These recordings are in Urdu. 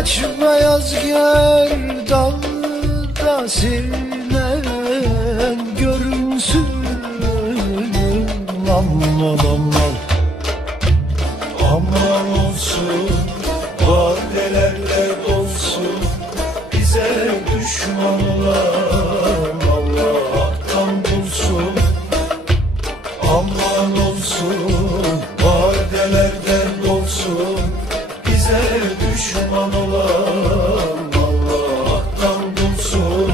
Aç beyaz gerdanda sinen görünsün aman aman. Aman olsun vadelerle dolsun, bize düşman olan Allah'tan bulsun. Aman olsun vadelerden dolsun, bize düşman olan Allah'tan bulsun.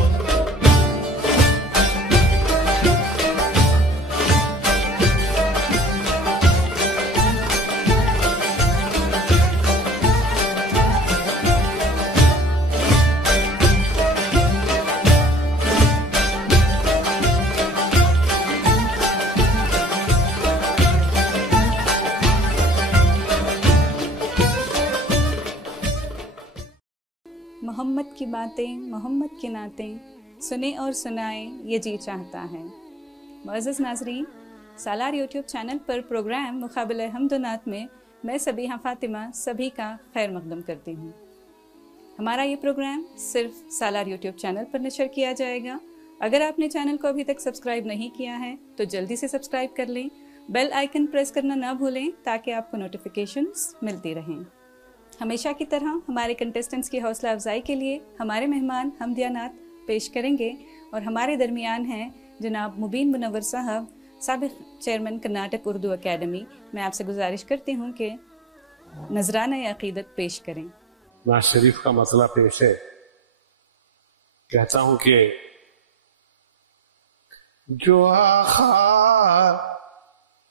محمد کی باتیں محمد کے نعتیں سنیں اور سنائیں یہ جی چاہتا ہے۔ معزز ناظرین، سالار یوٹیوب چینل پر پروگرام مقابلہ حمد و نعت میں میں سبیحہ فاطمہ سبھی کا خیر مقدم کرتی ہوں۔ ہمارا یہ پروگرام صرف سالار یوٹیوب چینل پر نشر کیا جائے گا۔ اگر آپ نے چینل کو ابھی تک سبسکرائب نہیں کیا ہے تو جلدی سے سبسکرائب کر لیں، بیل آئیکن پریس کرنا نہ بھولیں تاکہ آپ کو نوٹیفیکیشنز ملتی رہیں۔ ہمیشہ کی طرح ہمارے کنٹیسٹنٹس کی حوصلہ افزائی کے لیے ہمارے مہمان حمدیہ نعت پیش کریں گے، اور ہمارے درمیان ہیں جناب مبین منور صاحب، سابق چیئرمین کرناٹک اردو اکیڈمی۔ میں آپ سے گزارش کرتی ہوں کہ نذرانہ عقیدت پیش کریں۔ نعت شریف کا مسئلہ پیش ہے۔ کہتا ہوں کہ جو آقا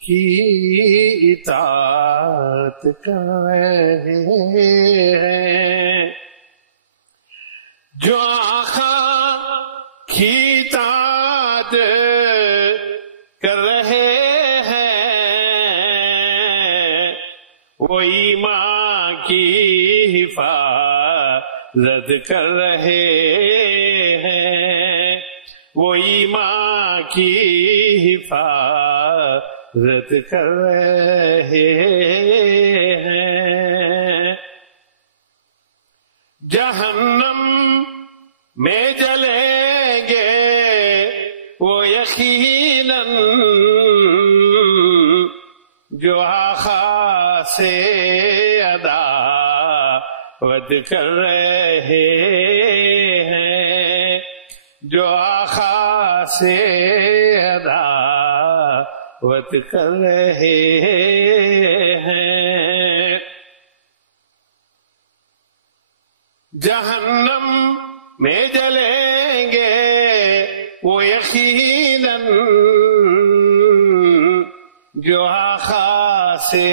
کی اطاعت کر رہے ہیں، جو آقا کی اطاعت کر رہے ہیں، وہ ایمان کی حفاظت کر رہے ہیں، وہ ایمان کی حفاظت کر رہے ہیں۔ جہنم میں جلیں گے وہ یقیناً، جو آقا سے عداوت کر رہے ہیں، جو آقا سے عداوت کر رہے ہیں۔ جہنم میں جلیں گے وہ یقیناً، جو آقا سے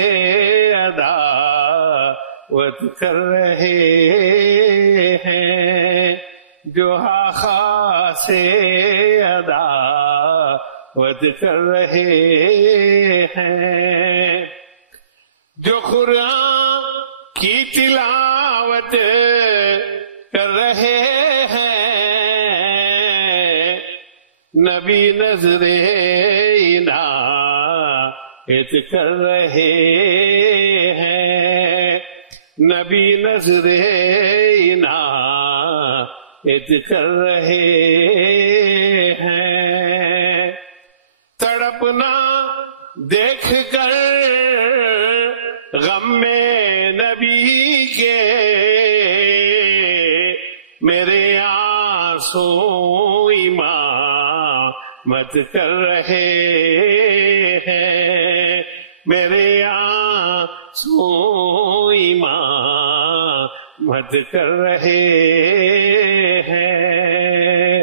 عداوت کر رہے ہیں، جو آقا سے عداوت کر رہے ہیں۔ جو قرآن کی تلاوت کر رہے ہیں، نبی نظر عنایت کر رہے ہیں، نبی نظر عنایت کر رہے ہیں۔ تڑپنا دیکھ کر غم میں نبی کے، میرے آنسو امامت کر رہے ہیں، میرے آنسو امامت کر رہے ہیں۔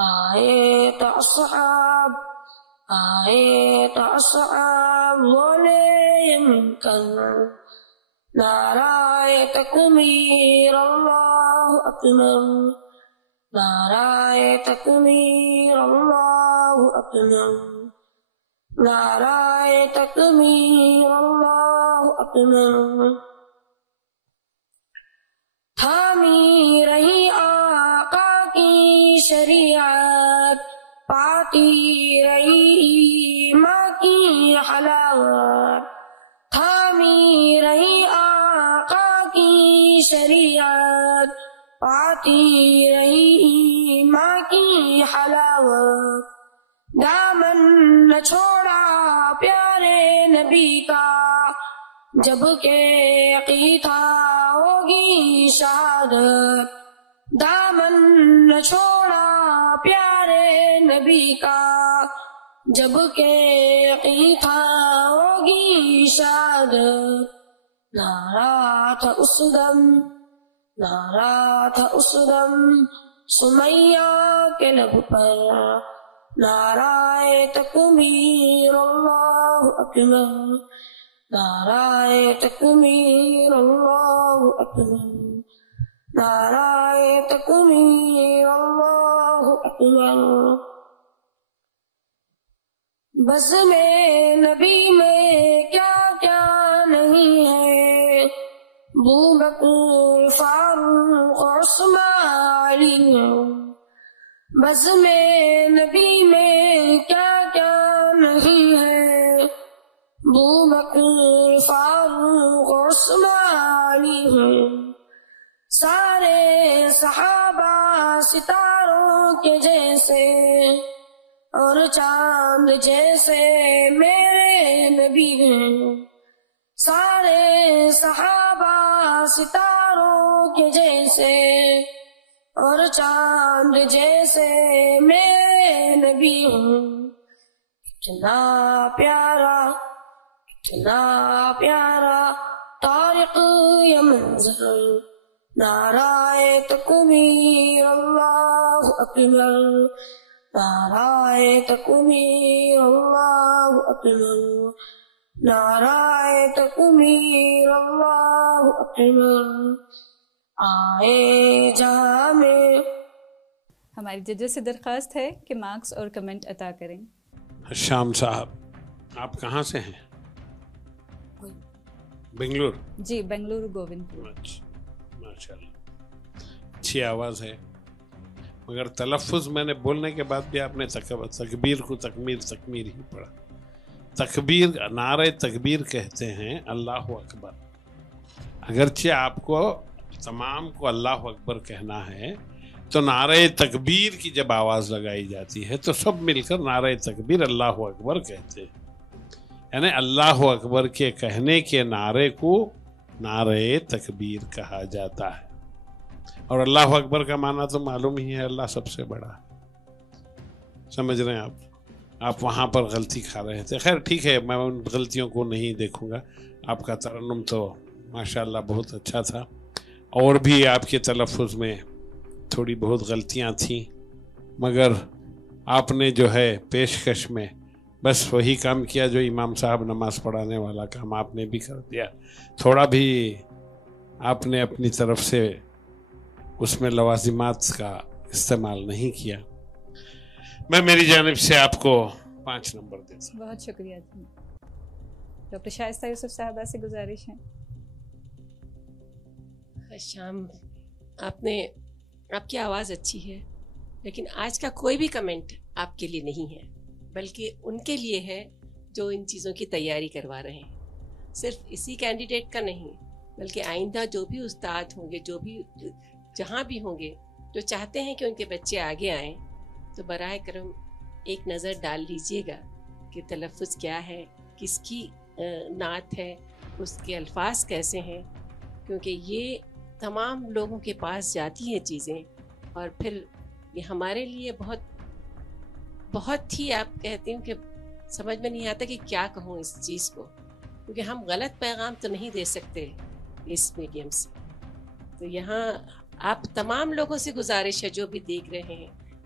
آئے تو اصحاب بولے کر نعرہ تکبیر اللہ اکبر، نعرہ تکبیر اللہ اکبر، نعرہ تکبیر اللہ اکبر۔ تھامی رہی آقا کی شریعت، پاتی رہی ماں کی حلاوت، تھامی رہی آقا کی شریعت، پاتی رہی ماں کی حلاوت، دامن نہ چھوڑا پیارے نبی کا، جب کہ یقین تھا ہوگی شہادت، دامن نہ چھوڑا پیارے نبی کا، جب کہ یقین تھا ہوگی شہادت۔ نعرہ تھا اس دم، نعرہ تھا اس دم سمیہ کے لب پر، نعرہ تکبیر اللہ اکبر، نعرہ تکبیر اللہ اکبر، نعرہ تکبیر اللہ اکبر۔ بس میں نبی میں کیا کیا نہیں ہے، ابوبکر فاروق عثمان علی ہے، بس میں نبی میں کیا کیا نہیں ہے، ابوبکر فاروق عثمان علی ہے، سارے صحابہ ستاروں کے جیسے اور چاند جیسے میرے نبی ہیں، سارے صحابہ ستاروں کے جیسے اور چاند جیسے میرے نبی ہیں۔ کتنا پیارا، کتنا پیارا طارق یہ منظر، نعرہ تکبیر اللہ اکبر، نعرہ تکبیر اللہ اکبر، نعرہ تکبیر اللہ اکبر۔ آئے جہاں میں ہماری ججز سے درخواست ہے کہ مارکس اور کمنٹ عطا کریں۔ شام صاحب آپ کہاں سے ہیں؟ بنگلور؟ جی بنگلور گووند پور۔ ماشاء اللہ اچھی آواز ہے، مگر تلفظ میں نے بولنے کے بعد بھی آپ نے تکبیر کو تکمیر ہی پڑھا۔ تکبیر، نعرہ تکبیر کہتے ہیں اللہ اکبر، اگرچہ آپ کو تمام کو اللہ اکبر کہنا ہے تو نعرہ تکبیر کی جب آواز لگائی جاتی ہے تو سب مل کر نعرہ تکبیر اللہ اکبر کہتے ہیں، یعنی اللہ اکبر کے کہنے کے نعرے کو نعرہ تکبیر کہا جاتا ہے۔ اور اللہ اکبر کا معنی تو معلوم ہی ہے، اللہ سب سے بڑا ہے۔ سمجھ رہے ہیں آپ وہاں پر غلطی کھا رہے تھے، خیر ٹھیک ہے، میں ان غلطیوں کو نہیں دیکھوں گا۔ آپ کا ترنم تو ماشاءاللہ بہت اچھا تھا، اور بھی آپ کے تلفظ میں تھوڑی بہت غلطیاں تھیں، مگر آپ نے جو ہے پیشکش میں بس وہی کام کیا جو امام صاحب نماز پڑھانے والا کام آپ نے بھی کر دیا، تھوڑا بھی آپ نے اپنی طرف سے اس میں لوازمات کا استعمال نہیں کیا۔ میں میری جانب سے آپ کو 5 نمبر دیتا ہوں۔ بہت شکریہ جی۔ ڈاکٹر شائستہ یوسف صاحبہ سے گزارش ہے۔ شام، آپ کی آواز اچھی ہے، لیکن آج کا کوئی بھی کمنٹ آپ کے لیے نہیں ہے، بلکہ ان کے لیے ہے جو ان چیزوں کی تیاری کروا رہے ہیں۔ صرف اسی کینڈیڈیٹ کا نہیں، بلکہ آئندہ جو بھی استاد ہوں گے، جو بھی جہاں بھی ہوں گے، جو چاہتے ہیں کہ ان کے بچے آگے آئیں، تو براہ کرم ایک نظر ڈال لیجئے گا کہ تلفظ کیا ہے، کس کی نعت ہے، اس کے الفاظ کیسے ہیں، کیونکہ یہ تمام لوگوں کے پاس جاتی ہیں چیزیں، اور پھر یہ ہمارے لیے بہت ہی آپ کہتے ہیں کہ سمجھ میں نہیں آتا کہ کیا کہوں اس چیز کو، کیونکہ ہم غلط پیغام تو نہیں دے سکتے اس میڈیم سے۔ تو یہاں آپ تمام لوگوں سے گزارش ہے جو بھی دیکھ رہے ہیں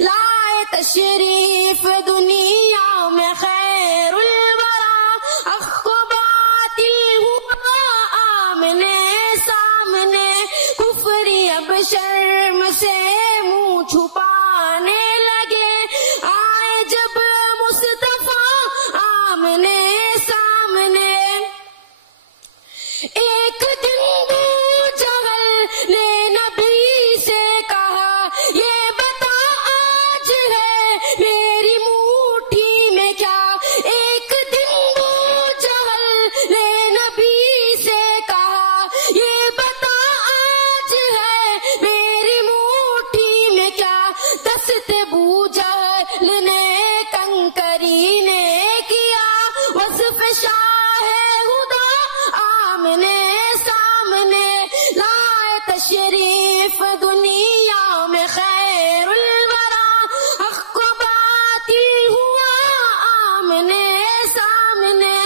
لائے تشریف دنیا میں خیر الورا، حق و باطل ہوا آمنے سامنے، کفری اب شرم سے منہ چھپانے لگے، آئے جب مصطفیٰ آمنے سامنے۔ ایک دن بو جہل نے نبی سے کہا، یہ بتا آج ہے میری مٹھی میں کیا۔ ایک دن بو جہل نے نبی سے کہا، یہ بتا آج ہے میری مٹھی میں کیا۔ دست بو جہل نے کنکری نے کیا، وصف شاہ خدا آمنے سامنے، لائے تشریف دنیا میں خیر الورا، حق و باطل ہوا آمنے سامنے،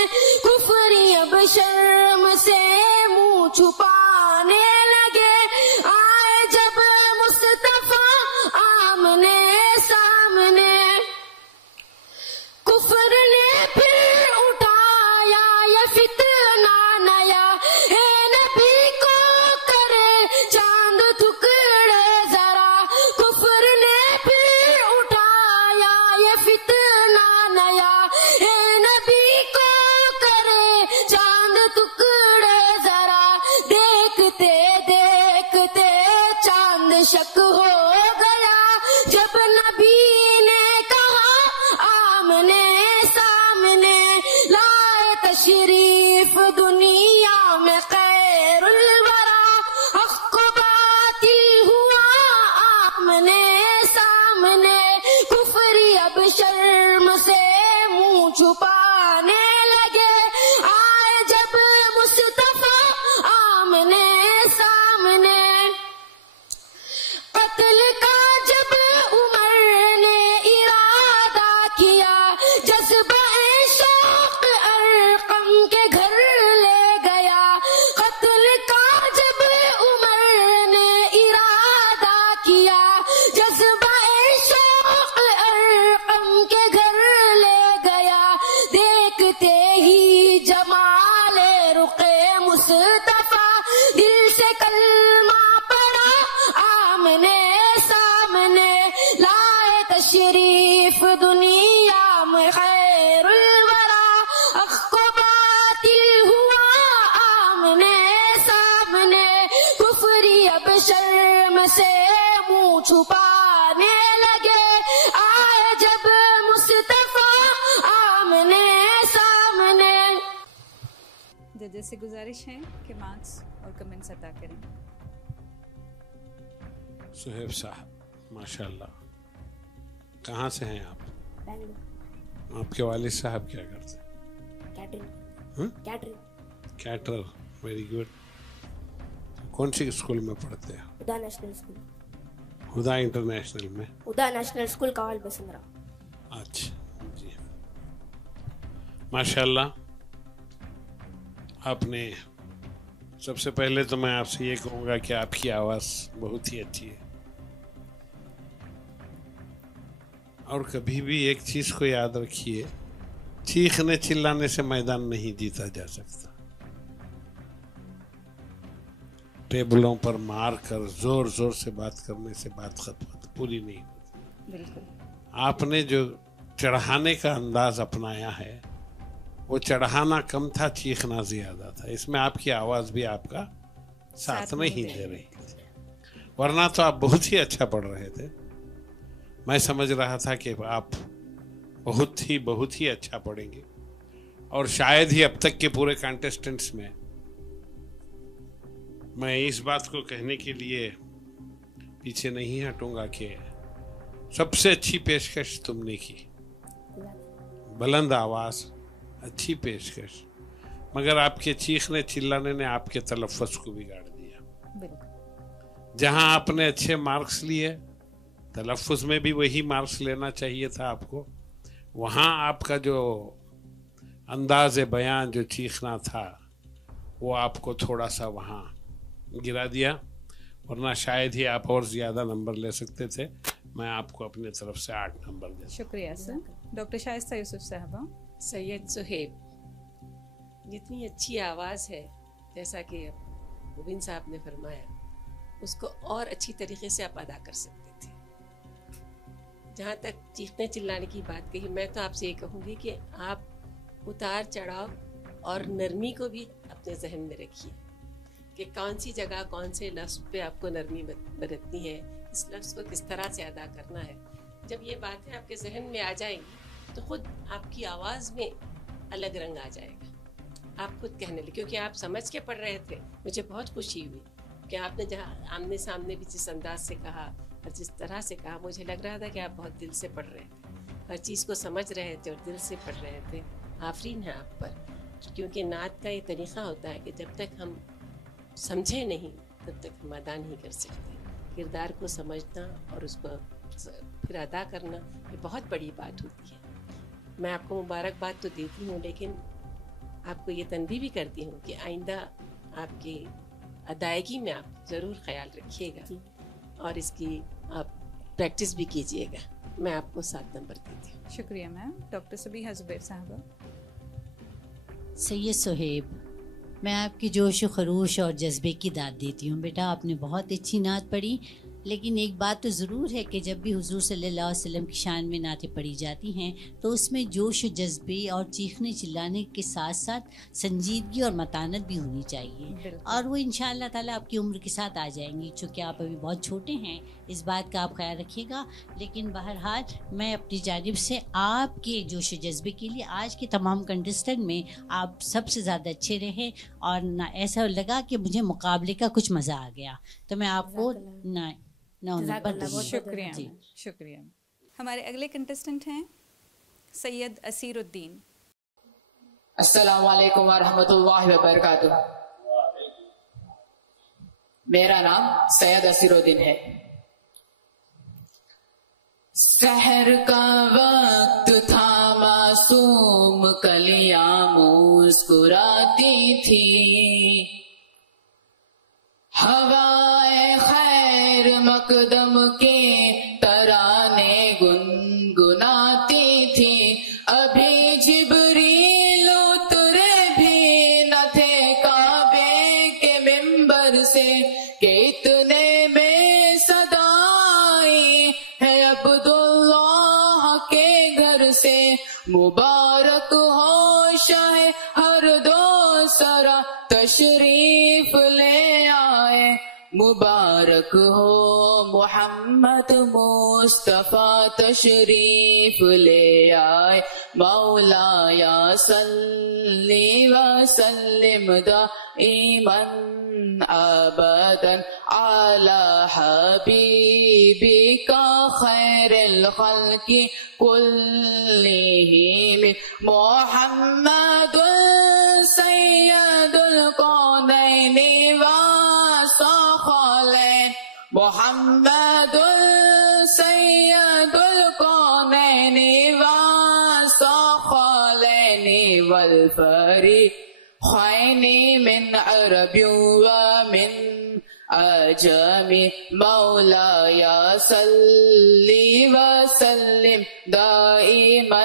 کفری اب شرم سے منہ چھپانے لگے، آئے جب مصطفیٰ آمنے سامنے۔ کفر نے پھر اٹھایا یہ فتنہ نیا، اے نبی کو کرے چاند ٹکڑے ذرا۔ کفر نے پھر اٹھایا یہ فتنہ نیا، اے نبی کو کرے چاند ٹکڑے ذرا۔ دیکھتے دیکھتے چاند شک ہو گیا، جب نبی نے کہا آمنے سامنے، لائے تشریف دنیا میں خیر الورا، حق و باطل ہوا آمنے سامنے، کفری اب شرم سے منہ چھپانے لگے، آئے جب مصطفیٰ آمنے سامنے۔ قتل کا جب عمر نے ارادہ کیا، جذبہ شوق ارقم کے گھر لے گیا۔ قتل کا جب عمر نے ارادہ کیا، جذبہ شوق ارقم کے گھر لے گیا۔ دیکھتے ہی جمال رخ مصطفیٰ، دل سے کلمہ پڑا آمنے سامنے، لائے تشریف دنیا میں خیر الورا، حق و باطل ہوا آمنے سامنے، کفری اب شرم سے منہ چھپانے لگے، آئے جب مصطفیٰ آمنے سامنے۔ ججز سے گزارش ہے کہ مارکس اور کمنٹس عطا کریں۔ سہیب صاحب ماشاءاللہ، کہاں سے ہیں آپ؟ آپ کے والد صاحب کیا کرتے ہیں؟ کیٹرر، ویری گڈ۔ کون سی اسکول میں پڑھتے ہیں؟ خدا نیشنل اسکول، ہدا انٹرنیشنل میں؟ خدا نیشنل اسکول کاول بسندرا۔ اچھا جی، ماشاءاللہ۔ آپ نے سب سے پہلے تو میں آپ سے یہ کہوں گا کہ آپ کی آواز بہت ہی اچھی ہے، اور کبھی بھی ایک چیز کو یاد رکھیے، چیخنے چلانے سے میدان نہیں جیتا جا سکتا، ٹیبلوں پر مار کر زور زور سے بات کرنے سے بات ختم پوری نہیں ہوتی۔ بالکل آپ نے جو چڑھانے کا انداز اپنایا ہے، وہ چڑھانا کم تھا، چیخنا زیادہ تھا، اس میں آپ کی آواز بھی آپ کا ساتھ نہیں دے رہی، ورنہ تو آپ بہت ہی اچھا پڑھ رہے تھے۔ میں سمجھ رہا تھا کہ آپ بہت ہی اچھا پڑھیں گے، اور شاید ہی اب تک کے پورے کانٹیسٹنٹس میں میں اس بات کو کہنے کے لیے پیچھے نہیں ہٹوں گا کہ سب سے اچھی پیشکش تم نے کی، بلند آواز، اچھی پیشکش، مگر آپ کے چیخنے چلانے نے آپ کے تلفظ کو بگاڑ دیا۔ جہاں آپ نے اچھے مارکس لیے، تلفظ میں بھی وہی مارکس لینا چاہیے تھا آپ کو، وہاں آپ کا جو انداز بیان، جو چیخنا تھا، وہ آپ کو تھوڑا سا وہاں گرا دیا، ورنہ شاید ہی آپ اور زیادہ نمبر لے سکتے تھے۔ میں آپ کو اپنی طرف سے 8 نمبر دیتا ہوں. شکریہ سر. ڈاکٹر شائستہ یوسف صاحبہ. سید صہیب، جتنی اچھی آواز ہے جیسا کہ مبین صاحب نے فرمایا، اس کو اور اچھی طریقے سے آپ ادا کر سکتے تھے. جہاں تک چیخنے چلانے کی بات کہی، میں تو آپ سے یہ کہوں گی کہ آپ اتار چڑھاؤ اور نرمی کو بھی اپنے ذہن میں رکھیے کہ کون سی جگہ کون سے لفظ پہ آپ کو نرمی برتنی ہے، اس لفظ کو کس طرح سے ادا کرنا ہے. جب یہ باتیں آپ کے ذہن میں آ جائیں گی تو خود آپ کی آواز میں الگ رنگ آ جائے گا. آپ خود کہنے لگے، کیونکہ آپ سمجھ کے پڑھ رہے تھے. مجھے بہت خوشی ہوئی کہ آپ نے جہاں آمنے سامنے بھی جس انداز سے کہا اور جس طرح سے کہا، مجھے لگ رہا تھا کہ آپ بہت دل سے پڑھ رہے تھے، ہر چیز کو سمجھ رہے تھے اور دل سے پڑھ رہے تھے. آفرین ہے آپ پر، کیونکہ نعت کا یہ طریقہ ہوتا ہے کہ جب تک ہم سمجھے نہیں تب تک ہم ادا نہیں کر سکتے. کردار کو سمجھنا اور اس کو پھر ادا کرنا یہ بہت بڑی بات ہوتی ہے. میں آپ کو مبارکباد تو دیتی ہوں، لیکن آپ کو یہ تنبیہ بھی کرتی ہوں کہ آئندہ آپ کی ادائیگی میں آپ ضرور خیال رکھیے گا اور اس کی آپ پریکٹس بھی کیجیے گا. میں آپ کو 7 نمبر دیتی ہوں. شکریہ میم. ڈاکٹر سبیحہ زبیر صاحبہ. سید صہیب، میں آپ کی جوش و خروش اور جذبے کی داد دیتی ہوں. بیٹا آپ نے بہت اچھی نعت پڑھی، لیکن ایک بات تو ضرور ہے کہ جب بھی حضور صلی اللہ علیہ وسلم کی شان میں نعتیں پڑھی جاتی ہیں تو اس میں جوش و جذبے اور چیخنے چلانے کے ساتھ ساتھ سنجیدگی اور متانت بھی ہونی چاہیے، اور وہ انشاءاللہ تعالیٰ آپ کی عمر کے ساتھ آ جائیں گی. چونکہ آپ ابھی بہت چھوٹے ہیں، اس بات کا آپ خیال رکھیے گا. لیکن بہرحال میں اپنی جانب سے آپ کے جوش و جذبے کے لیے آج کے تمام کنٹسٹنٹ میں آپ سب سے زیادہ اچھے رہے، اور نہ ایسا لگا کہ مجھے مقابلے کا کچھ مزہ آ گیا. تو میں آپ کو شکریہ. شکریہ. ہمارے اگلے کنٹسٹنٹ ہیں سید اسیر الدین. السلام علیکم ورحمۃ اللہ وبرکاتہ. میرا نام سید اسیر الدین ہے. سحر کا وقت تھا، معصوم کلیاں مسکراتی تھی، ہوائے خیر مقدم کے ترانے گنگناتی تھی. ابھی جبریل اترے بھی نہ تھے کعبے کے منبر سے کہ اتنے میں صدا آئی ہے عبداللہ کے گھر سے. مبارک ہو شاہ ہر دو سرا تشریف لے آئے، مبارک ہو محمد مصطفیٰ تشریف لے آئے. مولا یا صلی وسلم دائما ابدا علی حبیبک خیر الخلق کلہم محمد سید الکونین والثقلین. محمد سید الکونین والثقلین والفریقین من عرب ومن عجم. مولا یا صلی وسلم دائما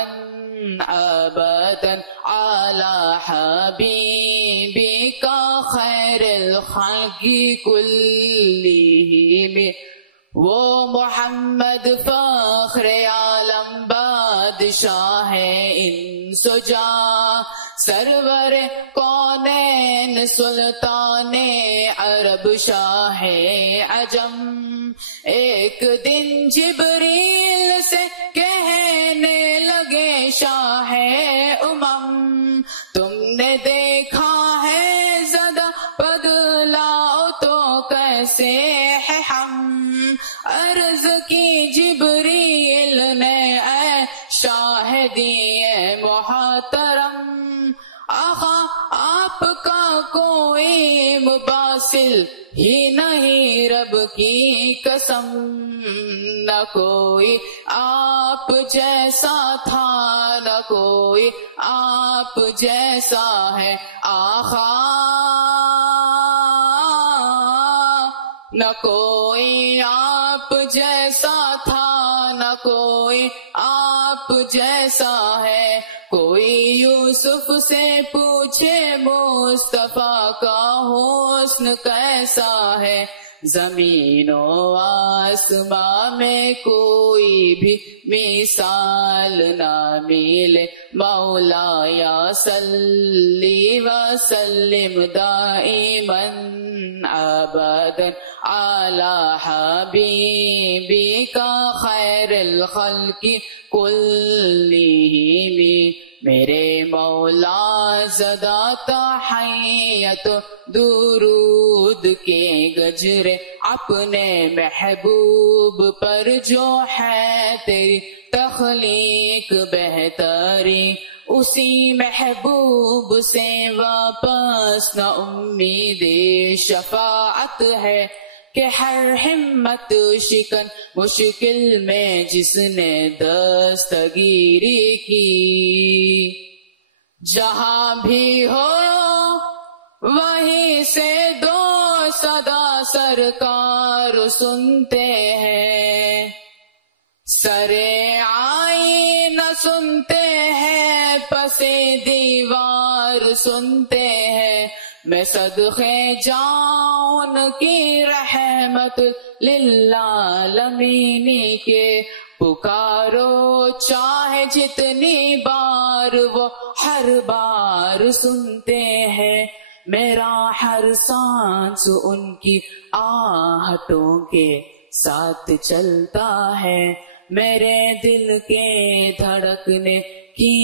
ابدا علی حبیبک خیر الخلق کلہم. وہ محمد فخر عالم بادشاہ انس و جاں، سرور کونین سلطان عرب شاہ عجم. ایک دن جبریل سے کہنے لگے شاہ امم، تم نے دیکھا ہے زدہ بدلاؤ تو کیسے ہے ہم. عرض کی جبریل نے اے شاہ دیے محترم، آقا آپ کا کوئی مباصل ہی نہیں رب کی قسم. نہ کوئی آپ جیسا تھا نہ کوئی آپ جیسا ہے آقا، نہ کوئی آپ جیسا تھا کوئی آپ جیسا ہے. کوئی یوسف سے پوچھے مصطفیٰ کا حسن کیسا ہے. زمین و آسمان میں کوئی بھی مثال نہ ملے. مولا یا صلی وسلم دائما ابدا علی حبیبک خیر الخلق کلہم. میرے مولا زدہ تحیت درود کے گجرے اپنے محبوب پر جو ہے تیری تخلیق بہتری. اسی محبوب سے واپس نہ امید شفاعت ہے کہ ہر ہمت شکن مشکل میں جس نے دستگیری کی. جہاں بھی ہو وہیں سے دو صدا سرکار سنتے ہیں. سرے آئین سنتے ہیں پسے دیوار سنتے ہیں. میں صدقے جاؤں کی رحمت للعالمین کے. پکارو چاہے جتنی بار وہ ہر بار سنتے ہیں. میرا ہر سانس ان کی آہٹوں کے ساتھ چلتا ہے. میرے دل کے دھڑکنے کی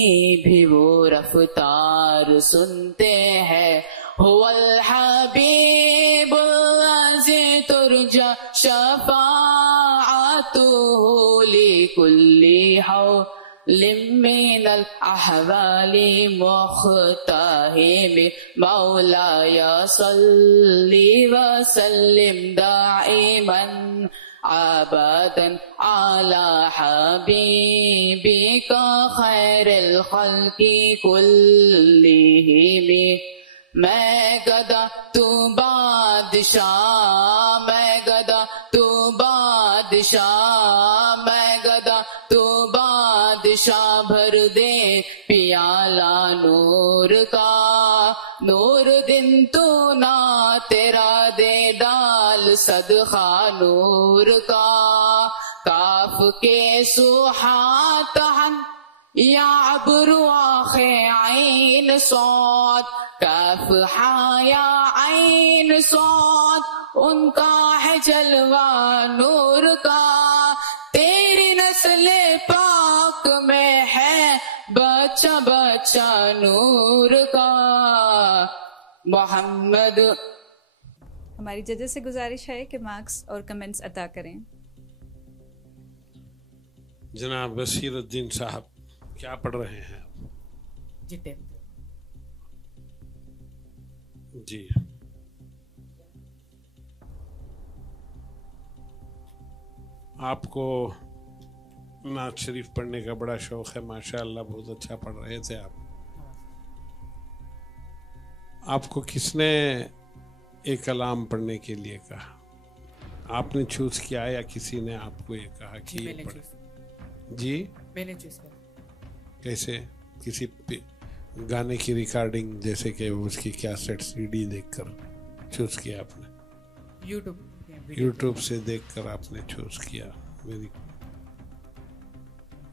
بھی وہ رفتار سنتے ہیں. هو الحبیب الذی ترجى شفاعته لكل حول من الاحوال مختهم. مولاي صل وسلم دائما ابدا على حبيبك خير الخلق كلهم. میں گدا تو بادشاہ، میں گدا تو بادشاہ، میں گدا تو بادشاہ. بھر دے پیالہ نور کا، نور دن تو نہ تیرا دے ڈال صدقہ نور کا. کاف کے سوحات ہن یا عبرو آخے عین صوت. کاف ہاں یا عین صوت ان کا ہے جلوہ نور کا. تیری نسل پاک میں ہے بچہ بچہ نور کا. محمد. ہماری ججز سے گزارش ہے کہ مارکس اور کمنٹس عطا کریں. جناب بصیر الدین صاحب کیا پڑھ رہے ہیں جی؟ آپ کو نعت شریف پڑھنے کا بڑا شوق ہے، ماشاءاللہ بہت اچھا پڑھ رہے تھے آپ. آپ کو کس نے ایک کلام پڑھنے کے لیے کہا؟ آپ نے چوز کیا یا کسی نے آپ کو یہ کہا کہ یہ پڑھے؟ جی میں نے چوز کیا. کیسے؟ کسی گانے کی ریکارڈنگ جیسے کہ اس کی کیسٹ سی ڈی دیکھ کر چوز کیا آپ نے؟ یوٹیوب سے دیکھ کر آپ نے چوز کیا.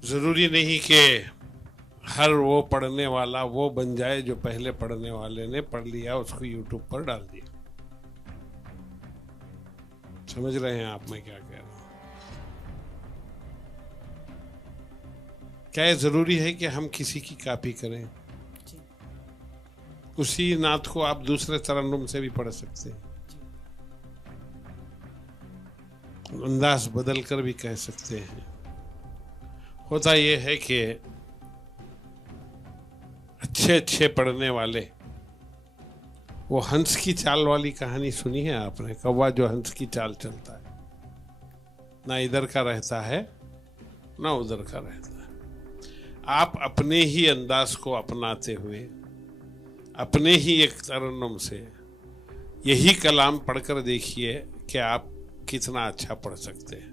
ضروری نہیں کہ ہر وہ پڑھنے والا وہ بن جائے جو پہلے پڑھنے والے نے پڑھ لیا اس کو یوٹیوب پر ڈال دیا. سمجھ رہے ہیں آپ میں کیا کہہ رہا ہوں؟ کیا یہ ضروری ہے کہ ہم کسی کی کاپی کریں؟ اسی نعت کو آپ دوسرے ترنم سے بھی پڑھ سکتے ہیں، انداز بدل کر بھی کہہ سکتے ہیں. ہوتا یہ ہے کہ اچھے اچھے پڑھنے والے، وہ ہنس کی چال والی کہانی سنی ہے آپ نے؟ کوا جو ہنس کی چال چلتا ہے، نہ ادھر کا رہتا ہے نہ ادھر کا رہتا ہے. آپ اپنے ہی انداز کو اپناتے ہوئے اپنے ہی ایک ترنم سے یہی کلام پڑھ کر دیکھیے کہ آپ کتنا اچھا پڑھ سکتے ہیں.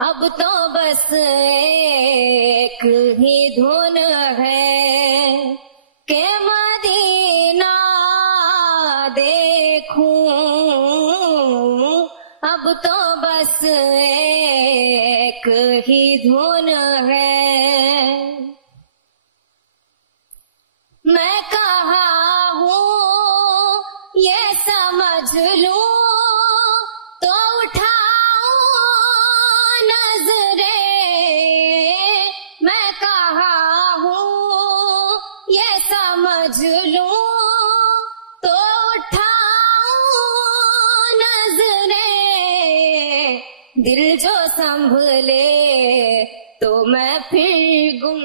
اب تو بس ایک ہی دھن ہے کہ مدینہ دیکھوں، اب تو بس ایک ہی دھن ہے، میں کہاں ہوں یہ سمجھ لوں تو اٹھاؤں نظریں، میں کہاں ہوں یہ سمجھ لوں تو اٹھاؤں نظریں، دل جو سنبھلے تو میں پھر گم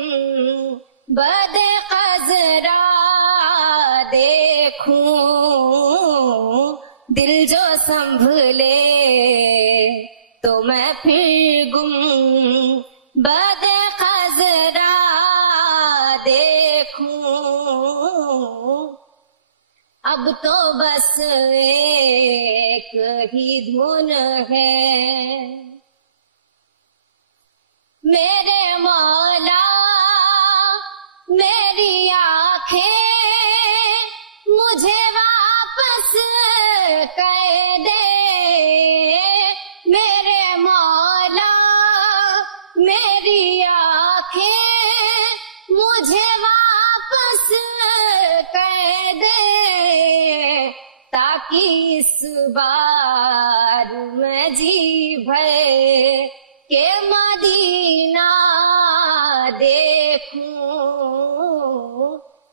بد قذرا دیکھوں، دل جو سنبھلے تو میں پھر گم بد قذرا دیکھوں، اب تو بس ایک ہی دھن ہے، میرے مولا میری آنکھیں مجھے واپس کر دے، میرے مولا میری آنکھیں مجھے واپس کر دے، تاکہ اس بار میں جی بھر کے مدینہ دیکھوں،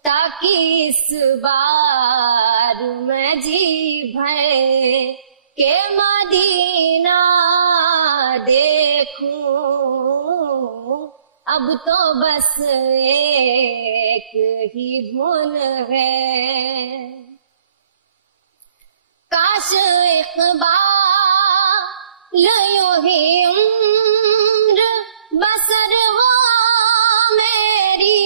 تاکہ اس بار میں جی بھر کے مدینہ دیکھوں، اب تو بس ایک ہی دھن ہے، کاش اقبال یوں ہی عمر بسر ہو میری،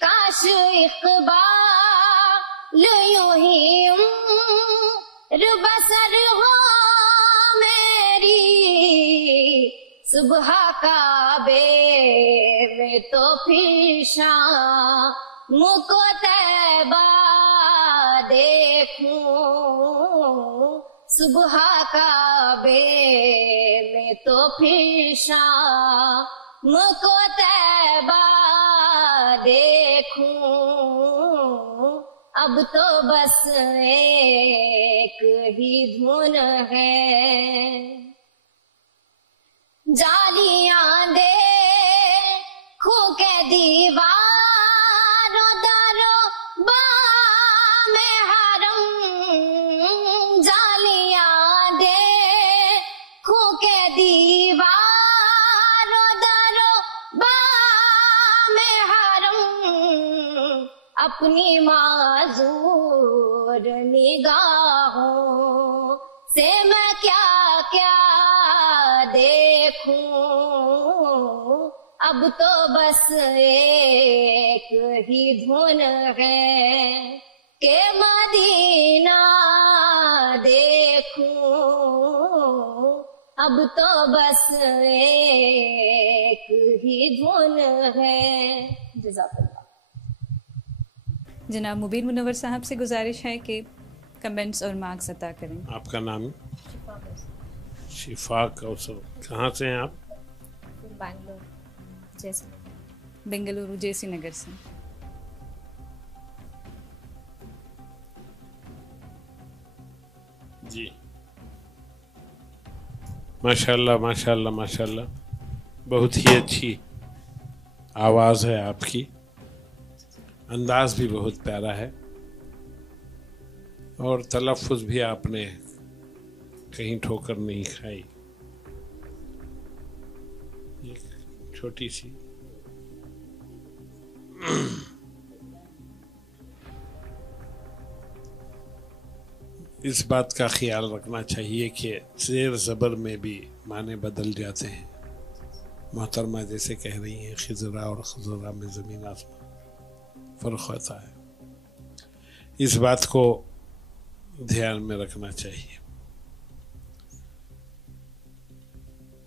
کاش اقبال یوں ہی عمر بسر ہو میری، صبح کعبے میں تو پھر شام کو طیبہ دیکھوں، صبح کعبے میں تو پھر شام کو طیبہ دیکھوں، اب تو بس ایک ہی دھن ہے، جالیاں دیکھوں کے دیواروں درو بام حرم، جالیاں دیکھوں کے دیواروں درو بام حرم، اپنی معذور نگاہوں سے میں کیا کیا دیکھوں، اب تو بس ایک ہی دھن ہے کہ مدینہ دیکھوں، اب تو بس ایک ہی دھن ہے، جزاک اللہ۔ جناب مبین منور صاحب سے گزارش ہے کہ کمنٹس اور مارکس عطا کریں۔ آپ کا نام؟ شفا کوثر۔ کہاں سے ہیں آپ؟ بنگلورو جے سی نگر سے۔ جی ماشاءاللہ ماشاءاللہ ماشاءاللہ، بہت ہی اچھی آواز ہے آپ کی، انداز بھی بہت پیارا ہے، اور تلفظ بھی آپ نے کہیں ٹھوکر نہیں کھائی۔ ایک چھوٹی سی اس بات کا خیال رکھنا چاہیے کہ زیر زبر میں بھی معنی بدل جاتے ہیں۔ محترمہ جیسے کہہ رہی ہیں خضرا اور خضرا میں زمین آسمان فرق ہوتا ہے، اس بات کو دھیان میں رکھنا چاہیے۔